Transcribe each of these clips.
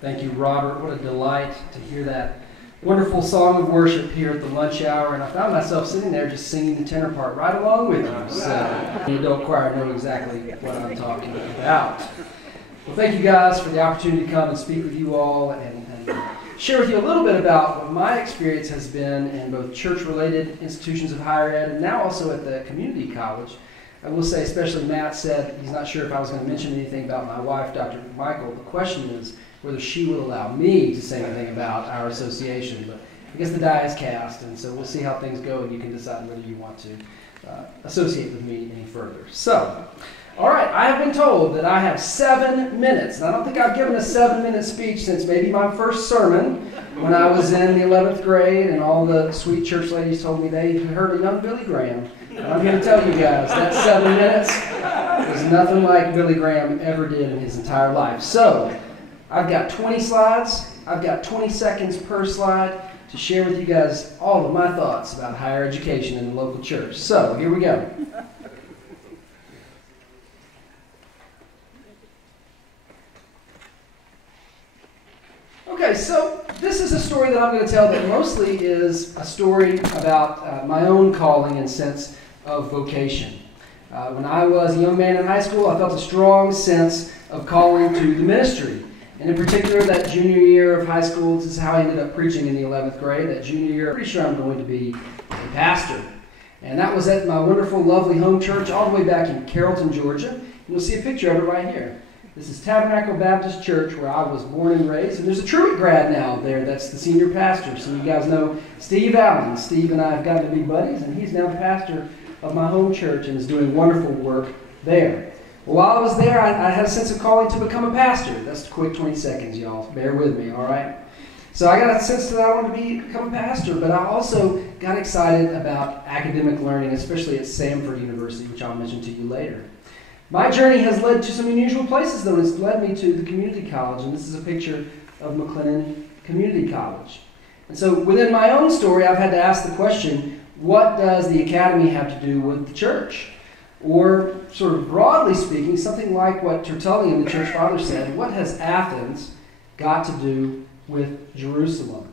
Thank you, Robert. What a delight to hear that wonderful song of worship here at the lunch hour. And I found myself sitting there just singing the tenor part right along with you. So the adult choir know exactly what I'm talking about. Well, thank you guys for the opportunity to come and speak with you all and share with you a little bit about what my experience has been in both church-related institutions of higher ed and now also at the community college. I will say, especially Matt said he's not sure if I was going to mention anything about my wife, Dr. Michael. The question is whether she would allow me to say anything about our association. But I guess the die is cast, and so we'll see how things go, and you can decide whether you want to associate with me any further. So, all right, I have been told that I have 7 minutes, and I don't think I've given a 7-minute speech since maybe my first sermon when I was in the 11th grade, and all the sweet church ladies told me they had heard a young Billy Graham. And I'm going to tell you guys, that 7 minutes is nothing like Billy Graham ever did in his entire life. So, I've got 20 slides. I've got 20 seconds per slide to share with you guys all of my thoughts about higher education in the local church. So, here we go. Okay, so this is a story that I'm going to tell that mostly is a story about my own calling and sense of vocation. When I was a young man in high school, I felt a strong sense of calling to the ministry. And in particular, that junior year of high school, this is how I ended up preaching in the 11th grade. That junior year, I'm pretty sure I'm going to be a pastor. And that was at my wonderful, lovely home church all the way back in Carrollton, Georgia. And you'll see a picture of it right here. This is Tabernacle Baptist Church, where I was born and raised. And there's a Truett grad now there that's the senior pastor. Some of you guys know Steve Allen. Steve and I have gotten to be buddies, and he's now the pastor of my home church and is doing wonderful work there. Well, while I was there, I had a sense of calling to become a pastor. That's a quick 20 seconds, y'all. Bear with me, all right? So I got a sense that I wanted to become a pastor, but I also got excited about academic learning, especially at Samford University, which I'll mention to you later. My journey has led to some unusual places, though. It's led me to the community college, and this is a picture of McLennan Community College. And so within my own story, I've had to ask the question, what does the academy have to do with the church? Or, sort of broadly speaking, something like what Tertullian, the church father, said, what has Athens got to do with Jerusalem?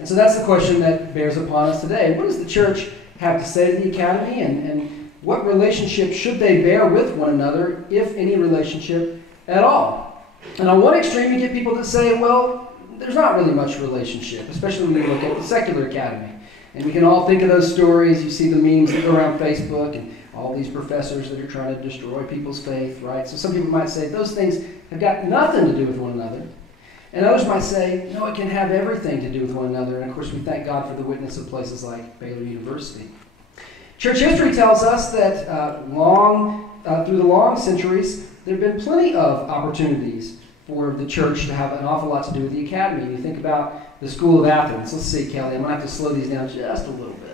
And so that's the question that bears upon us today. What does the church have to say to the academy, and what relationship should they bear with one another, if any relationship at all? And on one extreme, you get people that say, well, there's not really much relationship, especially when you look at the secular academy. And we can all think of those stories. You see the memes that go around Facebook, and all these professors that are trying to destroy people's faith, right? So some people might say those things have got nothing to do with one another. And others might say, no, it can have everything to do with one another. And of course, we thank God for the witness of places like Baylor University. Church history tells us that through the long centuries, there have been plenty of opportunities for the church to have an awful lot to do with the academy. You think about the School of Athens. Let's see, Kelly, I'm going to have to slow these down just a little bit.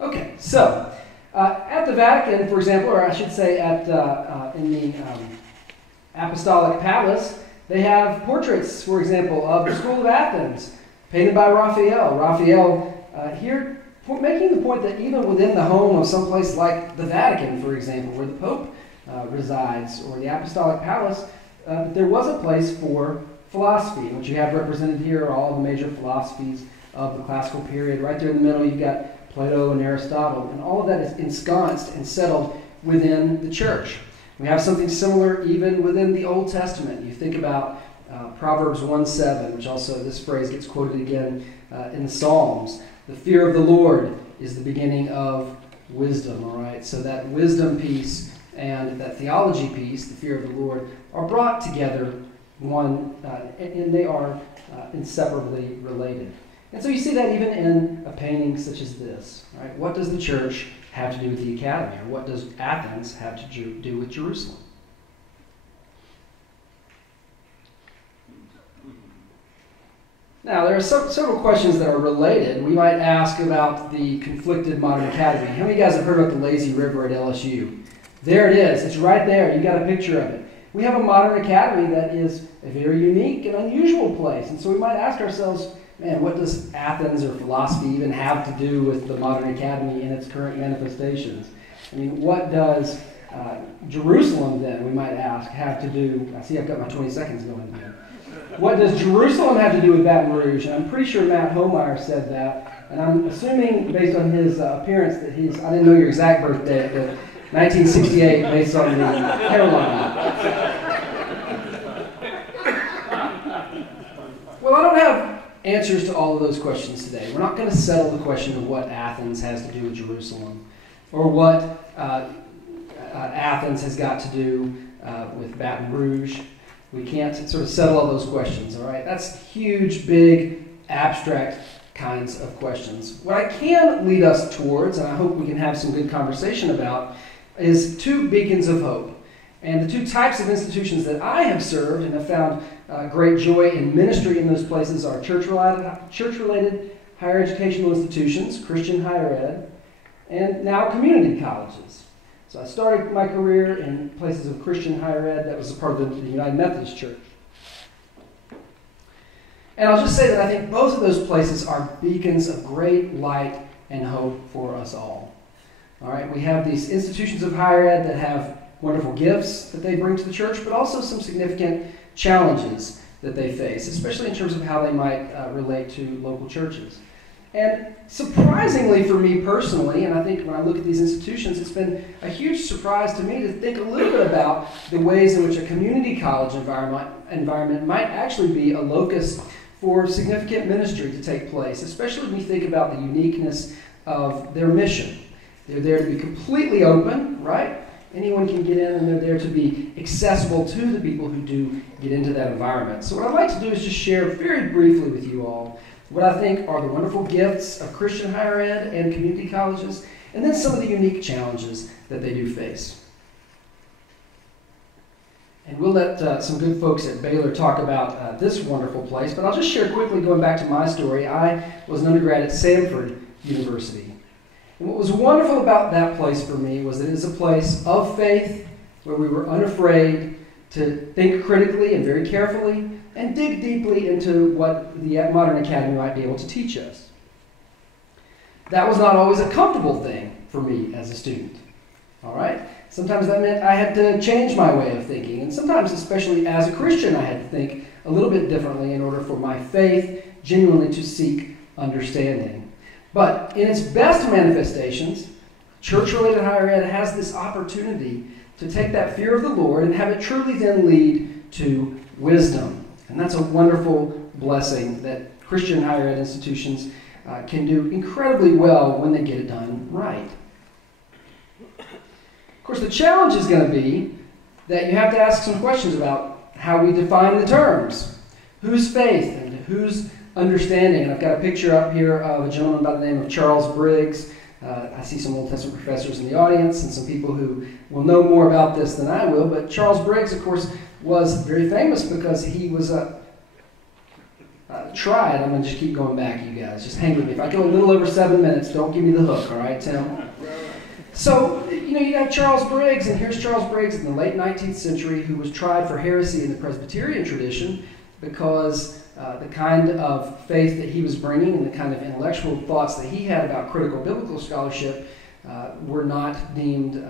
Okay, so at the Vatican, for example, or I should say in the Apostolic Palace, they have portraits, for example, of the School of Athens, painted by Raphael. Raphael here making the point that even within the home of some place like the Vatican, for example, where the Pope resides, or the Apostolic Palace, there was a place for philosophy. What you have represented here are all the major philosophies of the classical period. Right there in the middle, you've got Plato and Aristotle, and all of that is ensconced and settled within the church. We have something similar even within the Old Testament. You think about Proverbs 1:7, which also this phrase gets quoted again in the Psalms. The fear of the Lord is the beginning of wisdom, all right? So that wisdom piece and that theology piece, the fear of the Lord, are brought together and they are inseparably related. And so you see that even in a painting such as this, right? What does the church have to do with the academy? Or what does Athens have to do with Jerusalem? Now, there are several questions that are related. We might ask about the conflicted modern academy. How many of you guys have heard about the lazy river at LSU? There it is. It's right there. You got a picture of it. We have a modern academy that is a very unique and unusual place. And so we might ask ourselves, man, what does Athens or philosophy even have to do with the modern academy in its current manifestations? I mean, what does Jerusalem, then, we might ask, have to do? I see I've got my 20 seconds going here. What does Jerusalem have to do with Baton Rouge? And I'm pretty sure Matt Homeyer said that. And I'm assuming, based on his appearance, that I didn't know your exact birthday, but 1968, based on the hairline. Well, I don't have answers to all of those questions today. We're not going to settle the question of what Athens has to do with Jerusalem, or what Athens has got to do with Baton Rouge. We can't sort of settle all those questions, all right? That's huge, big, abstract kinds of questions. What I can lead us towards, and I hope we can have some good conversation about, is two beacons of hope. And the two types of institutions that I have served and have found great joy in ministry in those places are church-related higher educational institutions, Christian higher ed, and now community colleges. So I started my career in places of Christian higher ed that was a part of the United Methodist Church. And I'll just say that I think both of those places are beacons of great light and hope for us all. All right, we have these institutions of higher ed that have wonderful gifts that they bring to the church, but also some significant challenges that they face, especially in terms of how they might relate to local churches. And surprisingly for me personally, and I think when I look at these institutions, it's been a huge surprise to me to think a little bit about the ways in which a community college environment might actually be a locus for significant ministry to take place, especially when you think about the uniqueness of their mission. They're there to be completely open, right? Anyone can get in, and they're there to be accessible to the people who do get into that environment. So what I'd like to do is just share very briefly with you all what I think are the wonderful gifts of Christian higher ed and community colleges, and then some of the unique challenges that they do face. And we'll let some good folks at Baylor talk about this wonderful place, but I'll just share quickly, going back to my story. I was an undergrad at Samford University. And what was wonderful about that place for me was that it is a place of faith where we were unafraid to think critically and very carefully and dig deeply into what the modern academy might be able to teach us. That was not always a comfortable thing for me as a student. All right? Sometimes that meant I had to change my way of thinking, and sometimes, especially as a Christian, I had to think a little bit differently in order for my faith genuinely to seek understanding. But in its best manifestations, church-related higher ed has this opportunity to take that fear of the Lord and have it truly then lead to wisdom. And that's a wonderful blessing that Christian higher ed institutions can do incredibly well when they get it done right. Of course, the challenge is going to be that you have to ask some questions about how we define the terms. Whose faith and whose understanding? And I've got a picture up here of a gentleman by the name of Charles Briggs. I see some Old Testament professors in the audience and some people who will know more about this than I will. But Charles Briggs, of course, was very famous because he was tried. I'm going to just keep going back, you guys. Just hang with me. If I go a little over 7 minutes, don't give me the hook, all right, Tim? So, you got Charles Briggs, and here's Charles Briggs in the late 19th century who was tried for heresy in the Presbyterian tradition because the kind of faith that he was bringing and the kind of intellectual thoughts that he had about critical biblical scholarship were not deemed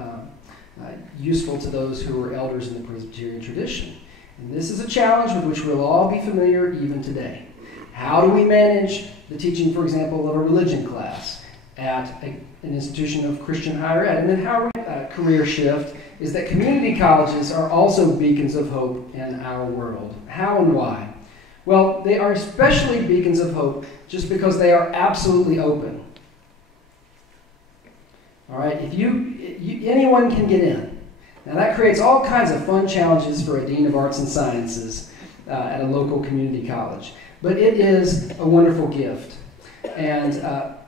useful to those who were elders in the Presbyterian tradition. And this is a challenge with which we'll all be familiar even today. How do we manage the teaching, for example, of a religion class at an institution of Christian higher ed? And then how we career shift is that community colleges are also beacons of hope in our world. How and why? Well, they are especially beacons of hope just because they are absolutely open. All right, if anyone can get in. Now that creates all kinds of fun challenges for a dean of arts and sciences at a local community college. But it is a wonderful gift. And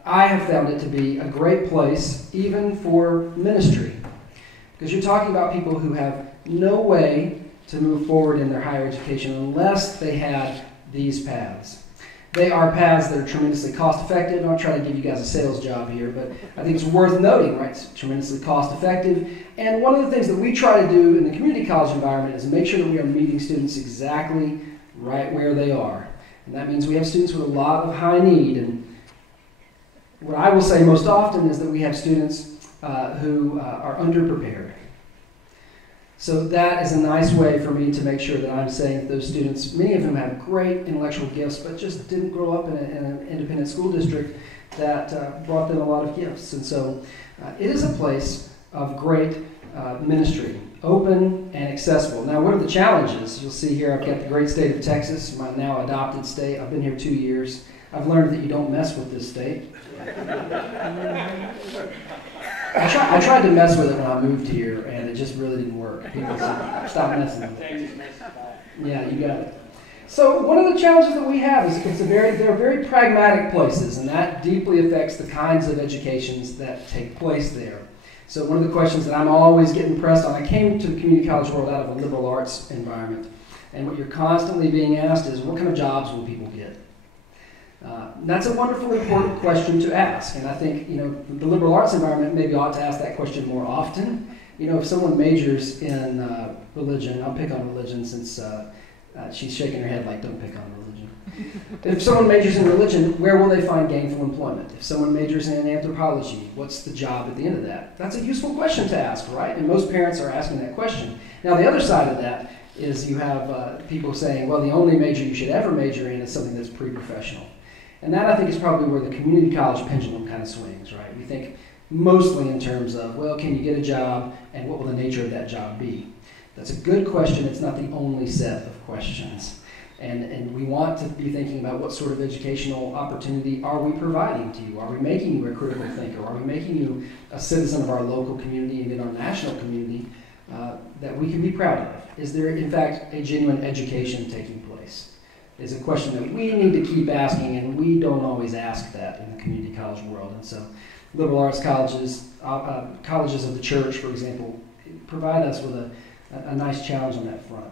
I have found it to be a great place even for ministry. Because you're talking about people who have no way to move forward in their higher education unless they had these paths. They are paths that are tremendously cost-effective. I'm not trying to give you guys a sales job here, but I think it's worth noting, right? It's tremendously cost-effective. And one of the things that we try to do in the community college environment is make sure that we are meeting students exactly right where they are. And that means we have students with a lot of high need. And what I will say most often is that we have students who are underprepared. So that is a nice way for me to make sure that I'm saying that those students, many of them have great intellectual gifts, but just didn't grow up in an independent school district that brought them a lot of gifts. And so it is a place of great ministry, open and accessible. Now, what are the challenges? You'll see here I've got the great state of Texas, my now adopted state. I've been here 2 years. I've learned that you don't mess with this state. I tried to mess with it when I moved here, and it just really didn't work. People said, stop messing with it. Yeah, you got it. So one of the challenges that we have is they're very pragmatic places, and that deeply affects the kinds of educations that take place there. So one of the questions that I'm always getting pressed on, I came to the community college world out of a liberal arts environment, and what you're constantly being asked is, what kind of jobs will people get? That's a wonderful, important question to ask, and I think the liberal arts environment maybe ought to ask that question more often. If someone majors in religion, I'll pick on religion since she's shaking her head like, don't pick on religion. If someone majors in religion, where will they find gainful employment? If someone majors in anthropology, what's the job at the end of that? That's a useful question to ask, right? And most parents are asking that question. Now, the other side of that is you have people saying, well, the only major you should ever major in is something that's pre-professional. And that, I think, is probably where the community college pendulum kind of swings, right? We think mostly in terms of, well, can you get a job, and what will the nature of that job be? That's a good question. It's not the only set of questions. And we want to be thinking about what sort of educational opportunity are we providing to you? Are we making you a critical thinker? Are we making you a citizen of our local community and in our national community that we can be proud of? Is there, in fact, a genuine education taking place? Is a question that we need to keep asking, and we don't always ask that in the community college world. And so liberal arts colleges, colleges of the church, for example, provide us with a nice challenge on that front.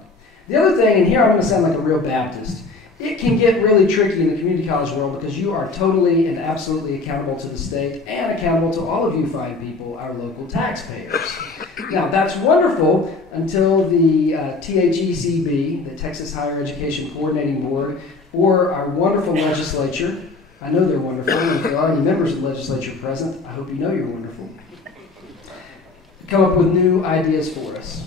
The other thing, and here I'm going to sound like a real Baptist, it can get really tricky in the community college world because you are totally and absolutely accountable to the state and accountable to all of you fine people, our local taxpayers. Now, that's wonderful until the THECB, the Texas Higher Education Coordinating Board, or our wonderful legislature. I know they're wonderful, and if there are any members of the legislature present, I hope you know you're wonderful. Come up with new ideas for us.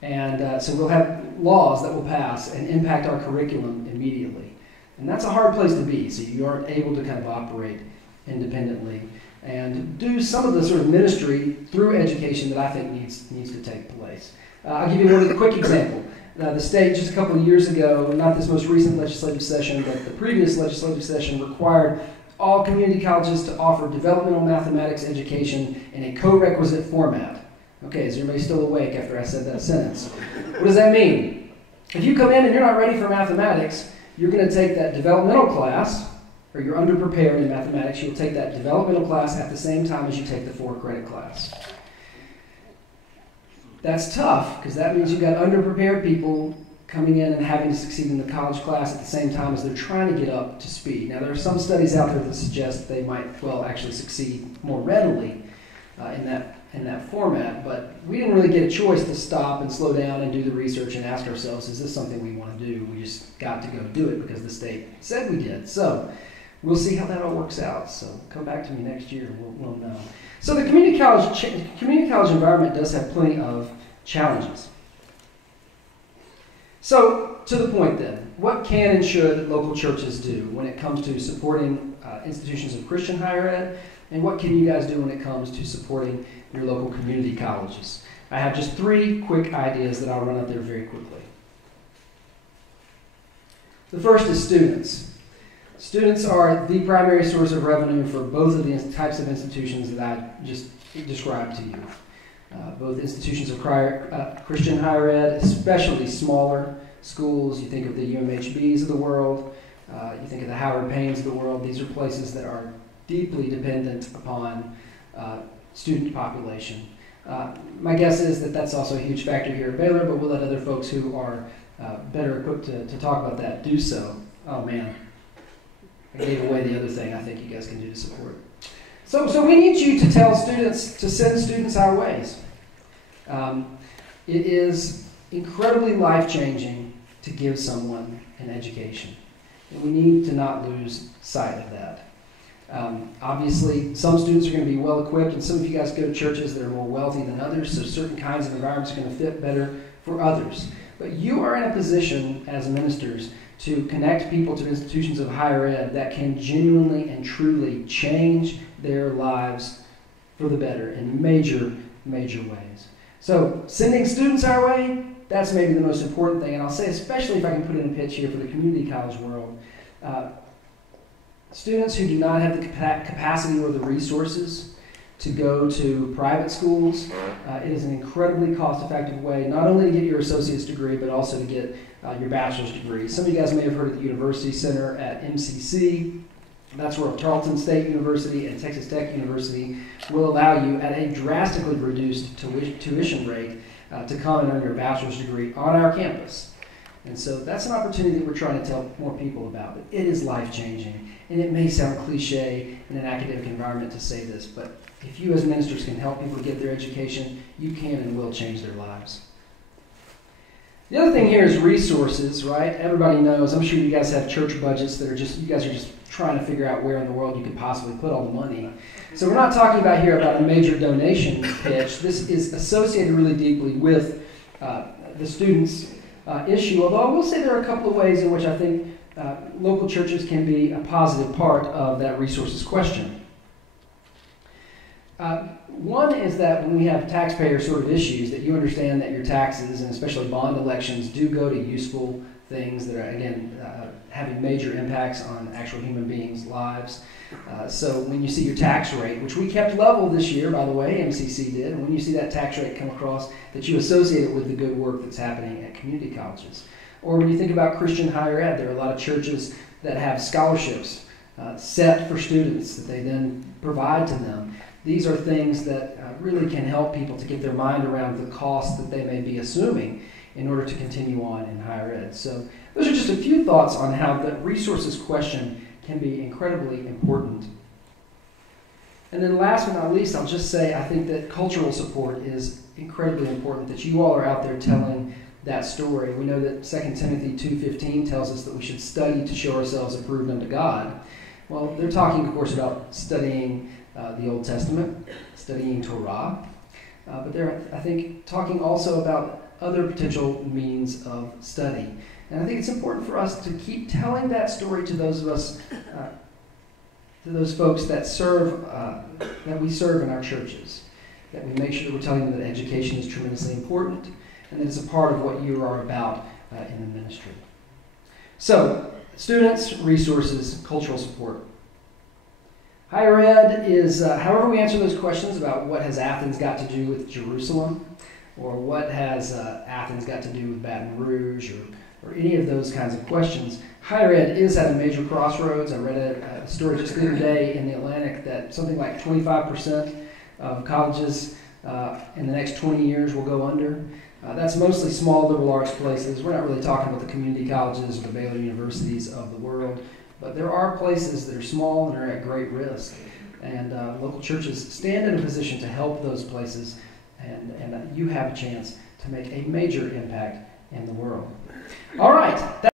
And so we'll have laws that will pass and impact our curriculum immediately. And that's a hard place to be, so you aren't able to kind of operate independently and do some of the sort of ministry through education that I think needs to take place. I'll give you one quick example. The state just a couple of years ago, not this most recent legislative session, but the previous legislative session required all community colleges to offer developmental mathematics education in a co-requisite format. Okay, is everybody still awake after I said that sentence? What does that mean? If you come in and you're not ready for mathematics, you're going to take that developmental class, or you're underprepared in mathematics, you'll take that developmental class at the same time as you take the 4-credit class. That's tough, because that means you've got underprepared people coming in and having to succeed in the college class at the same time as they're trying to get up to speed. Now, there are some studies out there that suggest they might, well, actually succeed more readily in that format, but we didn't really get a choice to stop and slow down and do the research and ask ourselves, is this something we want to do? We just got to go do it because the state said we did. So we'll see how that all works out. So come back to me next year and we'll know. So the community college environment does have plenty of challenges. So to the point then, what can and should local churches do when it comes to supporting institutions of Christian higher ed? And what can you guys do when it comes to supporting your local community colleges? I have just 3 quick ideas that I'll run up there very quickly. The first is students. Students are the primary source of revenue for both of the types of institutions that I just described to you. Both institutions of Christian higher ed, especially smaller schools. You think of the UMHBs of the world. You think of the Howard Paynes of the world. These are places that are deeply dependent upon student population. My guess is that that's also a huge factor here at Baylor, but we'll let other folks who are better equipped to talk about that do so. Oh man, I gave away the other thing I think you guys can do to support. So we need you to tell students, to send students our ways. It is incredibly life-changing to give someone an education. And we need to not lose sight of that. Obviously, some students are going to be well equipped, and some of you guys go to churches that are more wealthy than others, so certain kinds of environments are going to fit better for others. But you are in a position as ministers to connect people to institutions of higher ed that can genuinely and truly change their lives for the better in major, major ways. So sending students our way, that's maybe the most important thing. And I'll say, especially if I can put in a pitch here for the community college world, students who do not have the capacity or the resources to go to private schools, it is an incredibly cost-effective way not only to get your associate's degree, but also to get your bachelor's degree. Some of you guys may have heard of the University Center at MCC. That's where Tarleton State University and Texas Tech University will allow you at a drastically reduced tuition rate to come and earn your bachelor's degree on our campus. And so that's an opportunity that we're trying to tell more people about. But it is life-changing. And it may sound cliche in an academic environment to say this, but if you as ministers can help people get their education, you can and will change their lives. The other thing here is resources, right? Everybody knows, I'm sure you guys have church budgets that are just, you guys are just trying to figure out where in the world you could possibly put all the money. So we're not talking about here about a major donation pitch. This is associated really deeply with the students' issue, although I will say there are a couple of ways in which I think local churches can be a positive part of that resources question. One is that when we have taxpayer sort of issues, that you understand that your taxes, and especially bond elections, do go to useful things that are, again, having major impacts on actual human beings' lives. So when you see your tax rate, which we kept level this year, by the way, MCC did, and when you see that tax rate come across, that you associate it with the good work that's happening at community colleges. Or when you think about Christian higher ed, there are a lot of churches that have scholarships set for students that they then provide to them. These are things that really can help people to get their mind around the cost that they may be assuming in order to continue on in higher ed. So those are just a few thoughts on how the resources question can be incredibly important. And then last but not least, I'll just say I think that cultural support is incredibly important, that you all are out there telling that story. We know that 2 Timothy 2:15 tells us that we should study to show ourselves approved unto God. Well, they're talking, of course, about studying the Old Testament, studying Torah, but they're, I think, talking also about other potential means of study. And I think it's important for us to keep telling that story to those of us, to those folks that serve, that we serve in our churches, that we make sure that we're telling them that education is tremendously important and that it's a part of what you are about in the ministry. So, students, resources, cultural support. Higher ed is, however we answer those questions about what has Athens got to do with Jerusalem, or what has Athens got to do with Baton Rouge, or any of those kinds of questions, higher ed is at a major crossroads. I read a story just the other day in the Atlantic that something like 25% of colleges in the next 20 years will go under. That's mostly small liberal arts places. We're not really talking about the community colleges or the Baylor universities of the world. But there are places that are small and are at great risk. And local churches stand in a position to help those places, and you have a chance to make a major impact in the world. All right.